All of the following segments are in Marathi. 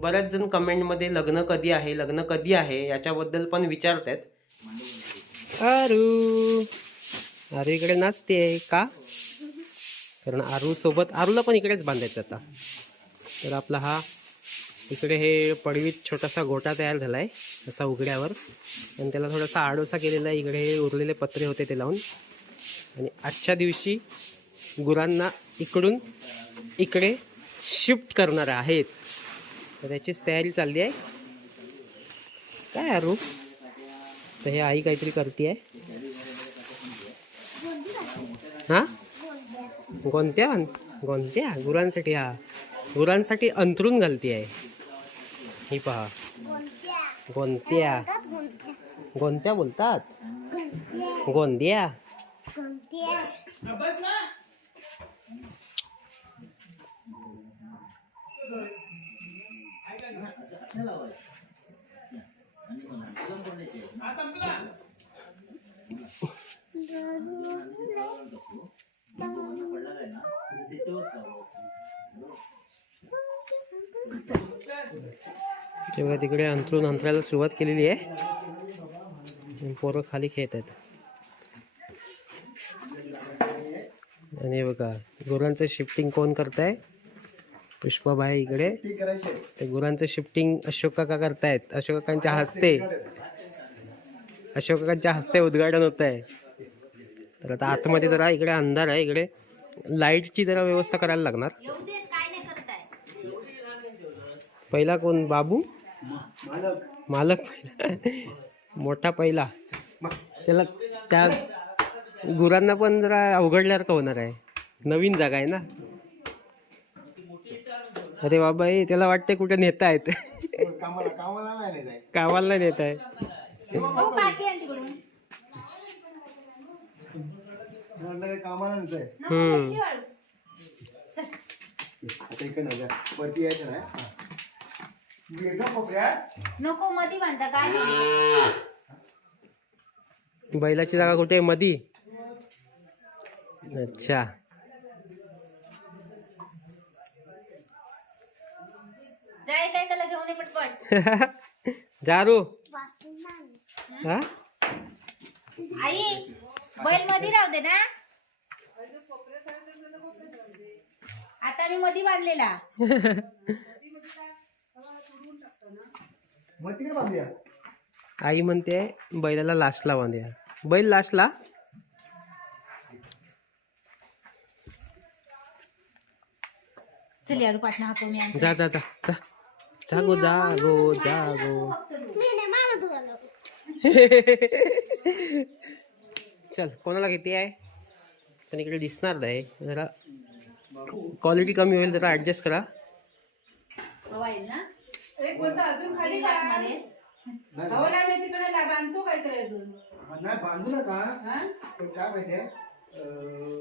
बऱ्याच जण कमेंटमध्ये लग्न कधी आहे लग्न कधी आहे याच्याबद्दल पण विचारत आहेत आरू. आरू इकडे नाचते का? कारण आरू सोबत आरूला पण इकडेच बांधायचं आता. तर आपला हा इकडे हे पडवीत छोटासा गोटा तयार झाला आहे असा उघड्यावर. आणि त्याला थोडासा आडोसा केलेला आहे इकडे हे उरलेले पत्रे होते ते लावून. आणि आजच्या दिवशी गुरांना इकडून इकडे शिफ्ट करणार आहेत. तर त्याचीच तयारी चालली आहे. काय आरू? तर हे आई काहीतरी करते हा? कोणत्या कोणत्या गुरांसाठी हा. गुरांसाठी अंथरून घालती आहे ही पहा. कोणत्या कोणत्या बोलतात? गोंद्या तेव्हा तिकडे अंथरून अंतरायला सुरुवात केलेली आहे. पोरं खाली खेळत आहेत. आणि बघा गुरांचं शिफ्टिंग कोण करताय? पुष्पाबाई इकडे. ते गुरांचं शिफ्टिंग अशोक काका करतायत. अशोक काकांच्या हस्ते. अशोक काकांच्या हस्ते उद्घाटन होत आहे तर आता आतमध्ये जरा इकडे अंधार आहे. इकडे लाईटची जरा व्यवस्था करायला लागणार. पहिला कोण? बाबू? मालक. पहिला मोठा पहिला. त्याला त्या गुरांना पण जरा अवघडल्यासारखं होणार आहे? नवीन जागा आहे ना? अरे बाबा हे त्याला वाटते कुठे नेता आहेत. कामाला कामाला नेत आहे. म्हटलं काय कामाला नाही जाय. हम्म आता इकडे नाही जाय. वरती यायचं नाही हा. ये ग पप्या. नको मधी बांधता काय बैलाची जागा कुठे आहे? मधी. अच्छा. जाय काय त्याला घेऊन ये पटपट. जारू. हा? आई बैल मधी राहू दे ना. आता मी मधी बांधलेला. मग तिकडे बांधूया. आई म्हणते बैलाला लास्टला बांधूया. बैल लास्टला? चल यारू पाटणा हाको मी आणते. जा जा जा जा. जागो जागो जागो. चल कोणाला किती आहे? पण इकडे दिसणार नाही. जरा क्वालिटी कमी होईल जरा ऍडजस्ट करा. हवा येईल ना? एक कोणता अजून खाली का? मध्ये हवाला मी तिकडे ला- बांधतो काहीतरी अजून. नाही बांधू नका. हा? पण काय माहितीये अं,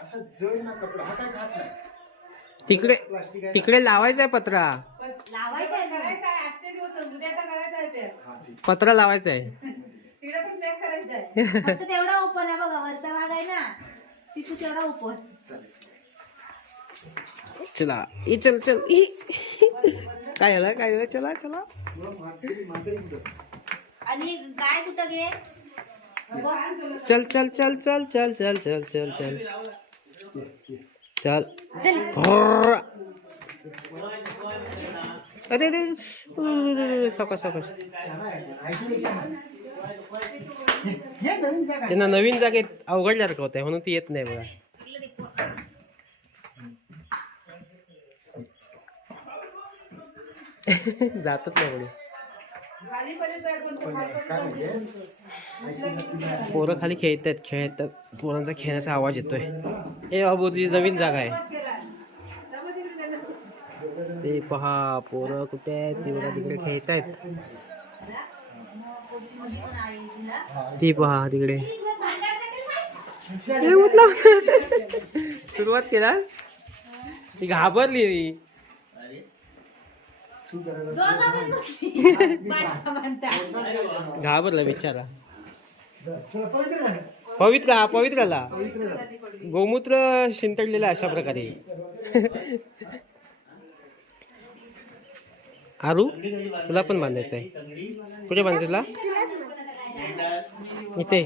असं जड ना कपडा हा काय खात नाही. तिकडे प्लास्टिक आहे तिकडे लावायचा आहे पत्रा. पण लावायचं आहे ना. करायचं आहे आजचे दिवस उद्या तर करायचं आहे पेर हा, ठीक. पत्रा लावायचा आहे. तिकडे पण पॅक करायचं आहे. फक्त तेवढा ओपन आहे बघा वरचा भाग आहे ना. तिथे तेवढा ओपन चला ई चल चल ई काय झालं? काय झालं? चला चला? आणि गाय कुठं घे चल चल चल चल चल चल चल चल चल. चल. चल. अरे अरे काय काय? त्यांना नवीन जागेत अवघडल्यासारखं होतंय म्हणून ती येत नाही बघा. जातच नाही पोरं खाली खेळत आहेत खेळतात. पोरांचा खेळण्याचा आवाज येतोय. हे बाबू तुझी जमीन जागा आहे. ते पहा पोरं कुठे आहेत? तिकडे तिकडे खेळत आहेत ती पहा तिकडे. सुरुवात केला? ती घाबरली. घाबरला बिचारा. पवित्र हा पवित्रला. गोमूत्र शिंतडलेलं अशा प्रकारे. आरू तुला पण बांधायचं आहे कुठे बांधायचं तुला? इथे.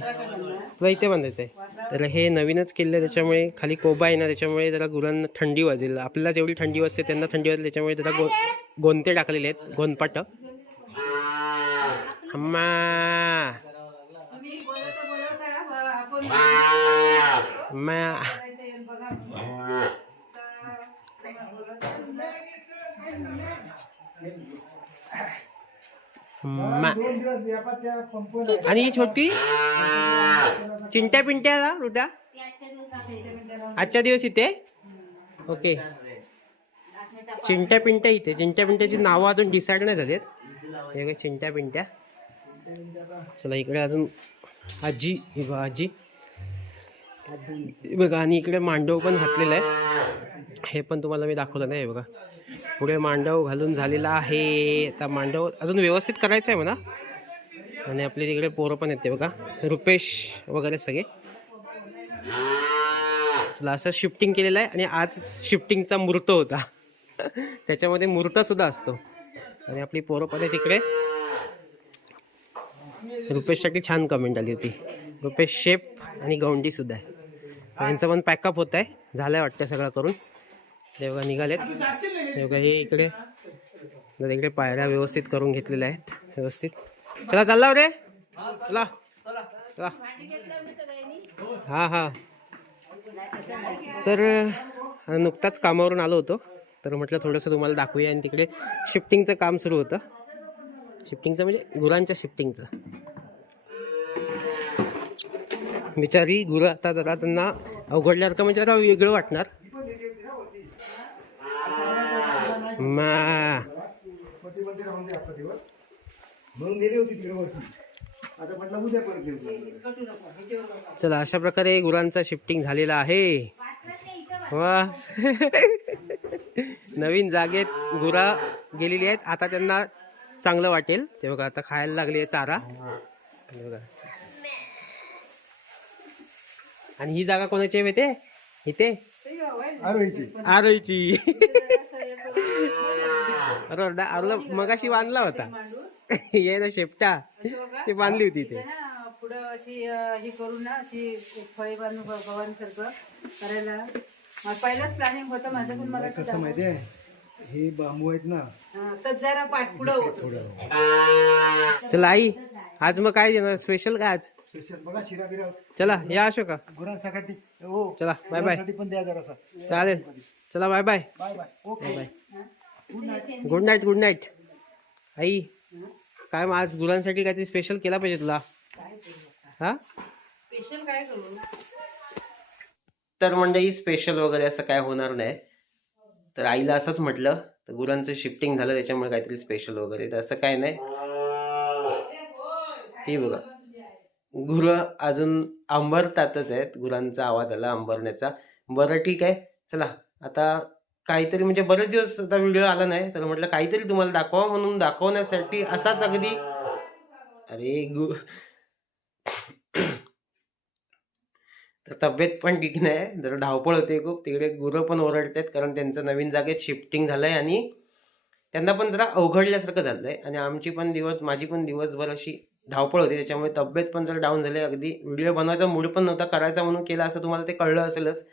तुला इथे बांधायचं आहे तर हे नवीनच केलं आहे त्याच्यामुळे खाली कोबा आहे ना त्याच्यामुळे जरा गुरांना थंडी वाजेल. आपल्याला जेवढी थंडी वाजते त्यांना थंडी वाजेल त्याच्यामुळे त्याला गो गोंते टाकलेले आहेत गोंदपाट. अम्मा. अम्मा इथे येऊन बघा म्हणून. तर बोलवता अम्मा दोन दिवस व्यापार त्या आणि ही छोटी? चिंट्या पिंट्याला ती आजच्या दिवस इथे? ओके. चिंट्या पिंट्या इथे. चिंट्या पिंट्याची नावं अजून डिसाईड नाही झालेत. हे चिंट्या पिंट्या. चला इकडे अजून आजी हे बघा आजी. बघा आणि इकडे मांडव पण घातलेला आहे. हे पण तुम्हाला मी दाखवलं नाही बघा. पुढे मांडव घालून झालेला आहे. आता मांडव अजून व्यवस्थित करायचं आहे म्हणा. आणि आपले तिकडे पोरं पण येते बघा. रुपेश वगैरे सगळे. चला असं शिफ्टिंग केलेलं आहे आणि आज शिफ्टिंगचा मूर्त होता. त्याच्यामध्ये मूर्तसुद्धा असतो. आणि आपली पोरं पण आहे तिकडे रुपेशसाठी छान कमेंट आली होती. रुपेश शेप आणि गौंडीसुद्धा आहे. यांचं पण पॅकअप होत आहे झालं आहे वाटतं सगळं करून. देवगा निघालेत. देवगा हे इकडे जर इकडे पायऱ्या व्यवस्थित करून घेतलेल्या आहेत. व्यवस्थित. चला चालला हो रे. चला. चला. हां हां. तर नुकताच कामावरून आलो होतो. तर म्हटलं थोडंसं तुम्हाला दाखवूया. आणि तिकडे शिफ्टिंगचं काम सुरू होतं. शिफ्टिंगचं म्हणजे गुरांच्या शिफ्टिंगचं बिचारी गुरं आता जरा त्यांना अवघडल्यासारखं म्हणजे जरा वेगळं वाटणार. मा. चला अशा प्रकारे गुरांचा शिफ्टिंग झालेला आहे. वा. नवीन जागेत गुरा गेलेली आहेत. आता त्यांना चांगलं वाटेल. ते बघा आता खायला लागली आहे चारा बघा. आणि ही जागा कोणाची आहे माहिती आहे इथे? आरोहीची. आरोईची अरे आरोला मगाशी बांधला होता. ये ना शेपटा. ती बांधली होती इथे. ना पुढं अशी हे करून ना अशी फळे बांधून करायला. मग पहिलाच प्लॅनिंग होतं माझं पण मला कसं माहिती आहे हे बांबू आहेत ना. हा, तर जरा पाठ पुढं होतं. चला आई आज मग काय देणार? स्पेशल काय आज? स्पेशल बघा शिरा बिरा चला या अशोका. गुरांसाठी हो चला बाय बाय गुरांसाठी पण द्या जरासा. चालेल. चला bye bye bye bye okay bye good night good night आई काय मग आज गुरांसाठी काहीतरी स्पेशल केला पाहिजे तुला? हा? स्पेशल काय करू? तर मंडळी स्पेशल वगैरे असं काय होणार नाही. तर आईला असंच म्हटलं तर गुरांचं शिफ्टिंग झालं त्याच्यामुळे काहीतरी स्पेशल वगैरे. तर असं काय नाही. ते बघा. गुरं अजून अंबरतातच आहेत. गुरांचा आवाज आला अंबरण्याचा. बरं ठीक आहे. चला आता काहीतरी म्हणजे बरेच दिवस आता व्हिडिओ आला नाही तर म्हटलं काहीतरी तुम्हाला दाखवा म्हणून दाखवण्यासाठी असाच अगदी. अरे गु तर तब्येत पण ठीक नाही. जरा धावपळ होते खूप. तिकडे गुरं पण ओरडतात कारण त्यांचं नवीन जागेत शिफ्टिंग झालं आहे आणि त्यांना पण जरा अवघडल्यासारखं झालं आहे आणि आमची पण दिवस माझी पण दिवसभर अशी धावपळ होती त्याच्यामुळे तब्येत पण जर डाऊन झाली. अगदी व्हिडिओ बनवायचा मूड पण नव्हता करायचा म्हणून केला असं तुम्हाला ते कळलं असेलच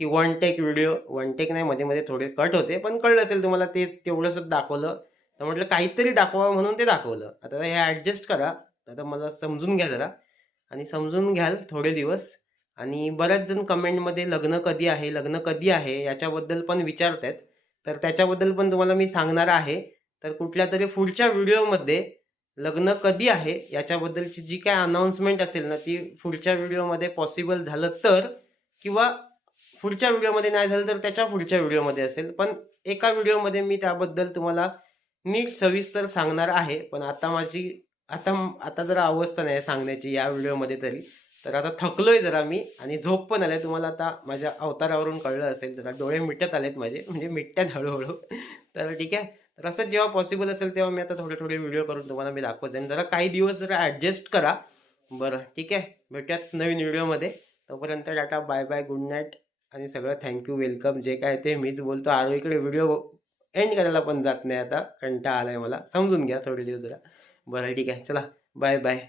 की one take video one take नाही मध्ये मध्ये थोडे कट होते पण कळलं असेल तुम्हाला तेच तेवढंच दाखवलं. तर म्हटलं काहीतरी दाखवा म्हणून ते दाखवलं. आता हे ॲडजस्ट करा. आता मला समजून घ्या जरा. आणि समजून घ्याल थोडे दिवस. आणि बऱ्याच जण कमेंटमध्ये लग्न कधी आहे लग्न कधी आहे याच्याबद्दल पण विचारत आहेत तर त्याच्याबद्दल पण तुम्हाला मी सांगणार आहे. तर कुठल्या तरी पुढच्या व्हिडिओमध्ये लग्न कधी आहे याच्याबद्दलची जी काय अनाऊन्समेंट असेल ना ती पुढच्या व्हिडिओमध्ये पॉसिबल झालं तर किंवा पुढच्या व्हिडिओमध्ये नाही झालं तर त्याच्या पुढच्या व्हिडिओमध्ये असेल. पण एका व्हिडिओमध्ये मी त्याबद्दल तुम्हाला नीट सविस्तर सांगणार आहे. पण आता माझी आता आता जरा अवस्था नाही सांगण्याची या व्हिडिओमध्ये तरी. तर आता थकलोय जरा मी आणि झोप पण आले. तुम्हाला आता माझ्या अवतारावरून कळलं असेल. जरा डोळे मिटत आलेत माझे. म्हणजे मिटतात हळूहळू. तर ठीक आहे. तर असं जेव्हा पॉसिबल असेल तेव्हा मी आता थोडे थोडे व्हिडिओ करून तुम्हाला मी दाखवत. जाईन जरा काही दिवस जरा ॲडजस्ट करा. बरं ठीक आहे? भेटूयात नवीन व्हिडिओमध्ये तोपर्यंत tata bye bye good night आणि सगळं थँक्यू वेलकम जे काय ते मीच बोलतो. आरोहीकडे व्हिडिओ एंड करायला पण जात नाही आता. कंटाळा आहे मला. समजून घ्या थोडे दिवस जरा. बरं ठीक आहे. चला बाय बाय